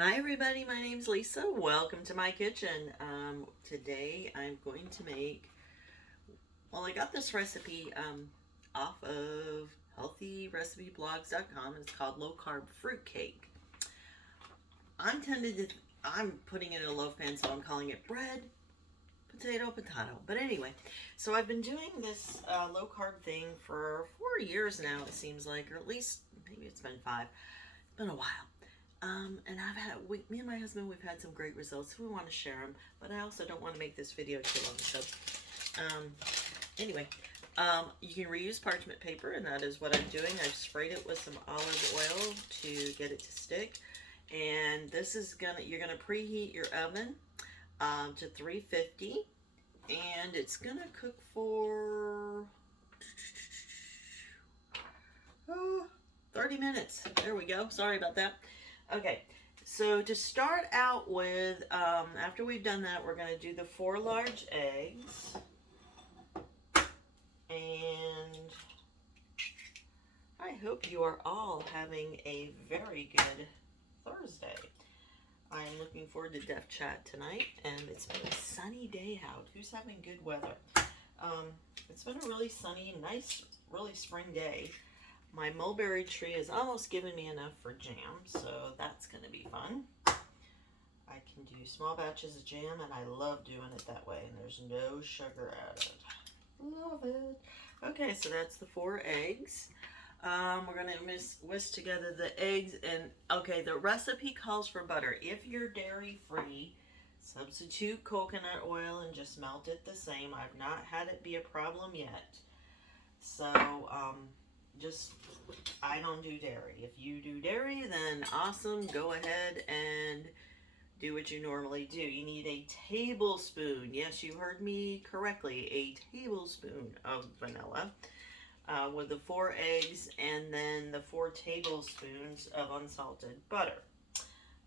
Hi everybody, my name's Lisa. Welcome to my kitchen. Today I'm going to make, I got this recipe off of healthyrecipeblogs.com. It's called low carb fruitcake. I'm tended to, I'm putting it in a loaf pan, so I'm calling it bread, potato. But anyway, so I've been doing this low carb thing for 4 years now, it seems like, or at least maybe it's been 5. It's been a while. And me and my husband, we've had some great results. We want to share them, but I also don't want to make this video too long. So, um, anyway, you can reuse parchment paper, and that is what I'm doing. I've sprayed it with some olive oil to get it to stick. And this is you're gonna preheat your oven to 350, and it's gonna cook for 30 minutes. There we go. Sorry about that. Okay, so to start out with, after we've done that, we're going to do the 4 large eggs. And I hope you are all having a very good Thursday. I'm looking forward to Def Chat tonight, and it's been a sunny day out. Who's having good weather? It's been a really sunny, nice, really spring day. My mulberry tree has almost given me enough for jam, so that's going to be fun. I can do small batches of jam, and I love doing it that way, and there's no sugar added. Love it. Okay, so that's the 4 eggs. We're going to whisk together the eggs, and okay, the recipe calls for butter. If you're dairy-free, substitute coconut oil and just melt it the same. I've not had it be a problem yet. So, I don't do dairy. If you do dairy, then awesome. Go ahead and do what you normally do. You need a tablespoon. Yes, you heard me correctly. A tablespoon of vanilla with the 4 eggs, and then the 4 tablespoons of unsalted butter.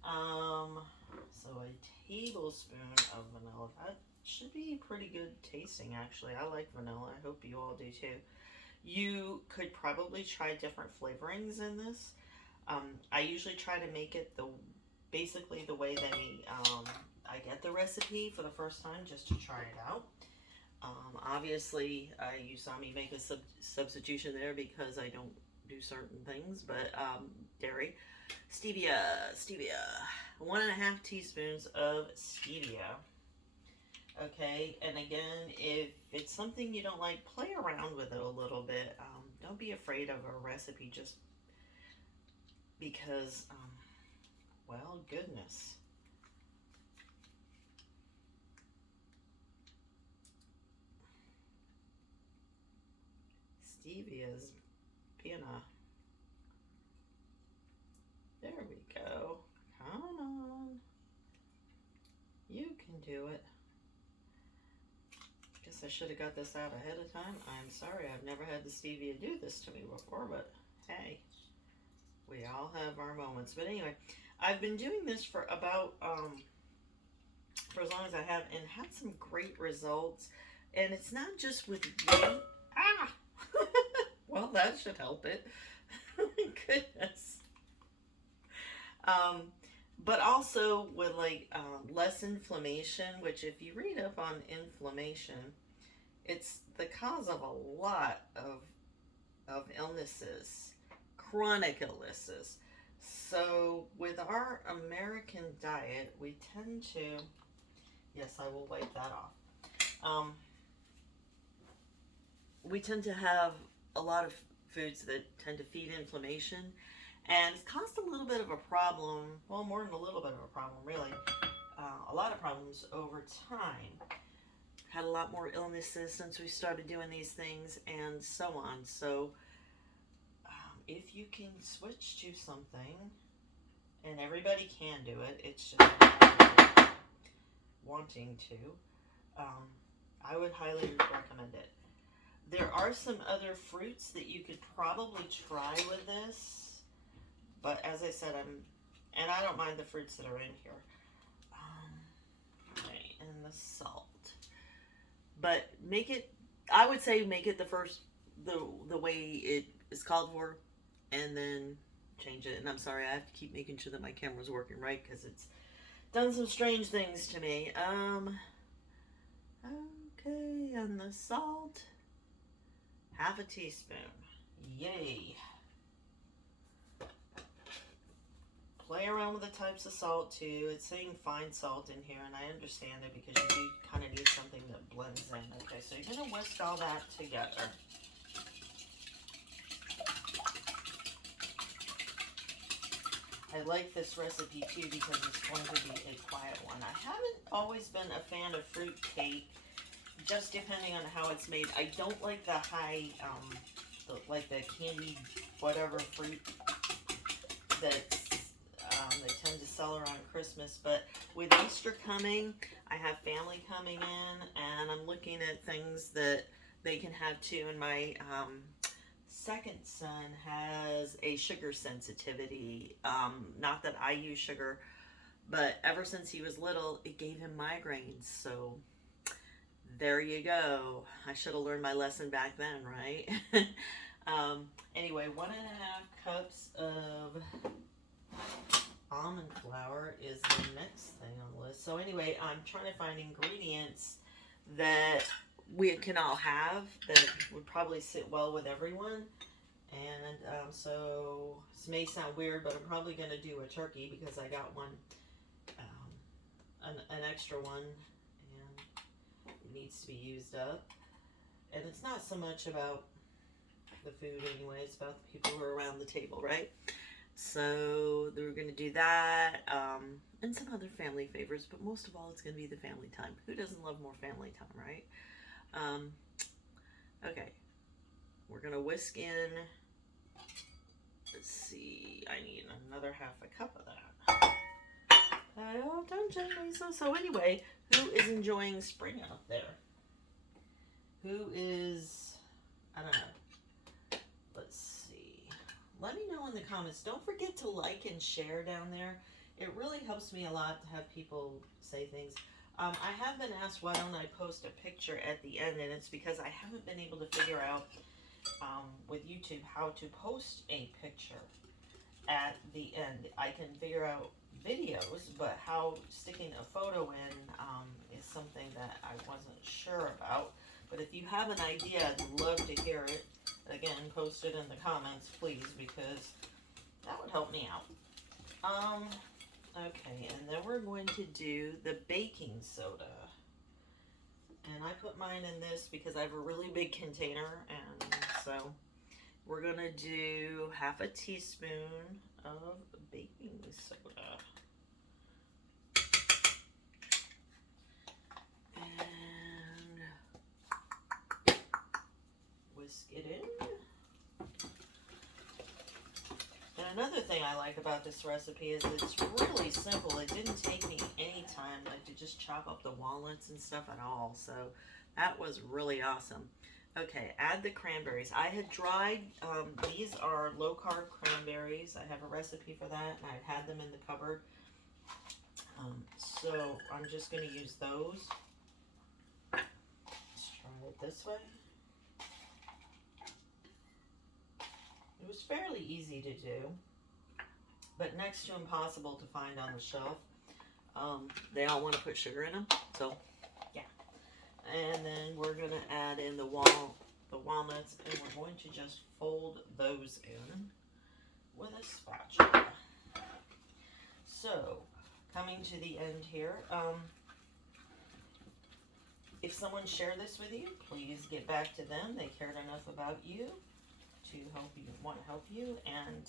So a tablespoon of vanilla. That should be pretty good tasting, actually. I like vanilla. I hope you all do too. You could probably try different flavorings in this. I usually try to make it basically the way I get the recipe for the first time, just to try it out. Obviously, you saw me make a substitution there because I don't do certain things, but dairy. Stevia. 1.5 teaspoons of stevia. Okay, and again, if it's something you don't like, play around with it a little bit. Don't be afraid of a recipe just because, well, goodness. Stevia's being a... There we go. Come on. You can do it. Guess I should have got this out ahead of time. I'm sorry, I've never had the stevia do this to me before, but hey, we all have our moments. But anyway, I've been doing this for about, for as long as I have, and had some great results. And it's not just with weight. Ah! Well, that should help it. Goodness. But also with less inflammation, which if you read up on inflammation, it's the cause of a lot of illnesses, chronic illnesses. So with our American diet, we tend to, yes, I will wipe that off. We tend to have a lot of foods that tend to feed inflammation, and it's caused a little bit of a problem, well, more than a little bit of a problem, really, a lot of problems over time. Had a lot more illnesses since we started doing these things, and so on. So if you can switch to something, and everybody can do it, it's just wanting to, I would highly recommend it. There are some other fruits that you could probably try with this, but as I said, and I don't mind the fruits that are in here. Okay, and the salt. But make it, I would say make it the way it is called for, and then change it. And I'm sorry, I have to keep making sure that my camera's working right because it's done some strange things to me. Okay, and the salt, half a teaspoon. Yay. Play around with the types of salt too. It's saying fine salt in here, and I understand it because you do kind of need something that blends in. Okay, so you're going to whisk all that together. I like this recipe too because it's going to be a quiet one. I haven't always been a fan of fruit cake, just depending on how it's made. I don't like the high, like the candy whatever fruit that they tend to sell around Christmas. But with Easter coming, I have family coming in, and I'm looking at things that they can have too. And my second son has a sugar sensitivity. Not that I use sugar, but ever since he was little, it gave him migraines. So there you go. I should have learned my lesson back then, right? Anyway, 1.5 cups of almond flour is the next thing on the list. So anyway, I'm trying to find ingredients that we can all have that would probably sit well with everyone. And so this may sound weird, but I'm probably going to do a turkey because I got one, an extra one, and it needs to be used up. And it's not so much about the food anyway, it's about the people who are around the table, right? So we're going to do that, and some other family favors, but most of all, it's going to be the family time. Who doesn't love more family time, right? Okay, we're going to whisk in, let's see, I need another half a cup of that. Pay attention, Lisa. So anyway, who is enjoying spring out there? Who is, I don't know, let's see. Let me know in the comments. Don't forget to like and share down there. It really helps me a lot to have people say things. I have been asked why don't I post a picture at the end, and it's because I haven't been able to figure out with YouTube how to post a picture at the end. I can figure out videos, but how sticking a photo in is something that I wasn't sure about. But if you have an idea, I'd love to hear it. Again, post it in the comments, please, because that would help me out. Okay, and then we're going to do the baking soda. And I put mine in this because I have a really big container, and so we're going to do half a teaspoon of baking soda. And whisk it in. And another thing I like about this recipe is it's really simple. It didn't take me any time like to just chop up the walnuts and stuff at all. So that was really awesome. Okay, add the cranberries. I had dried, these are low carb cranberries. I have a recipe for that, and I've had them in the cupboard. So I'm just going to use those. Let's try it this way. It was fairly easy to do, but next to impossible to find on the shelf. They all want to put sugar in them, so yeah. And then we're going to add in the walnuts, and we're going to just fold those in with a spatula. So, coming to the end here, if someone shared this with you, please get back to them. They cared enough about you to want to help you and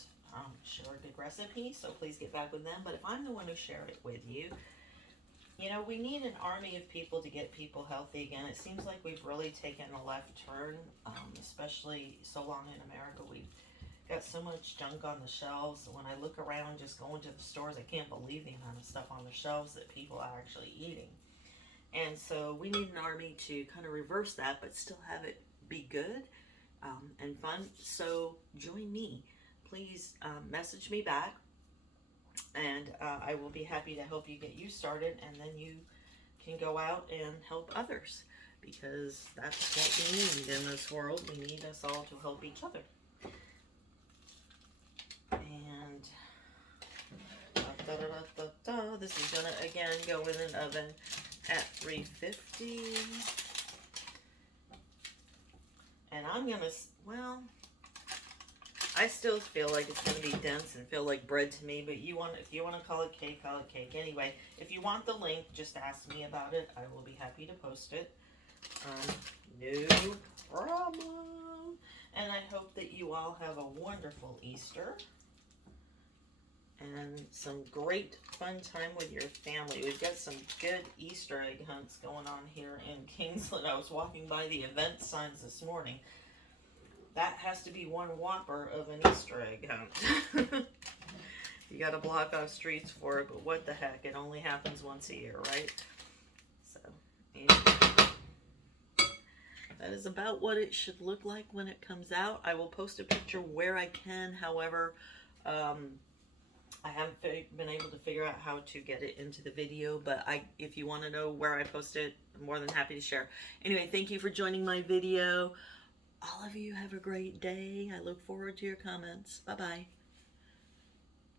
share a good recipe, so please get back with them. But if I'm the one who shared it with you, you know, we need an army of people to get people healthy again. It seems like we've really taken a left turn, especially so long in America. We've got so much junk on the shelves. When I look around, just going to the stores, I can't believe the amount of stuff on the shelves that people are actually eating. And so we need an army to kind of reverse that, but still have it be good and fun. So join me. Please message me back, and I will be happy to help you get you started, and then you can go out and help others, because that's what we need in this world. We need us all to help each other. And This is gonna again go in an oven at 350. And I'm gonna, well, I still feel like it's gonna be dense and feel like bread to me, but if you want to call it cake, call it cake. Anyway, if you want the link, just ask me about it. I will be happy to post it. No problem. And I hope that you all have a wonderful Easter and some great fun time with your family. We've got some good Easter egg hunts going on here in Kingsland. I was walking by the event signs this morning. That has to be one whopper of an Easter egg hunt. You got to block off streets for it, but what the heck? It only happens once a year, right? So, anyway, that is about what it should look like when it comes out. I will post a picture where I can. However, I haven't been able to figure out how to get it into the video, but if you want to know where I post it, I'm more than happy to share. Anyway, thank you for joining my video. All of you have a great day. I look forward to your comments. Bye-bye.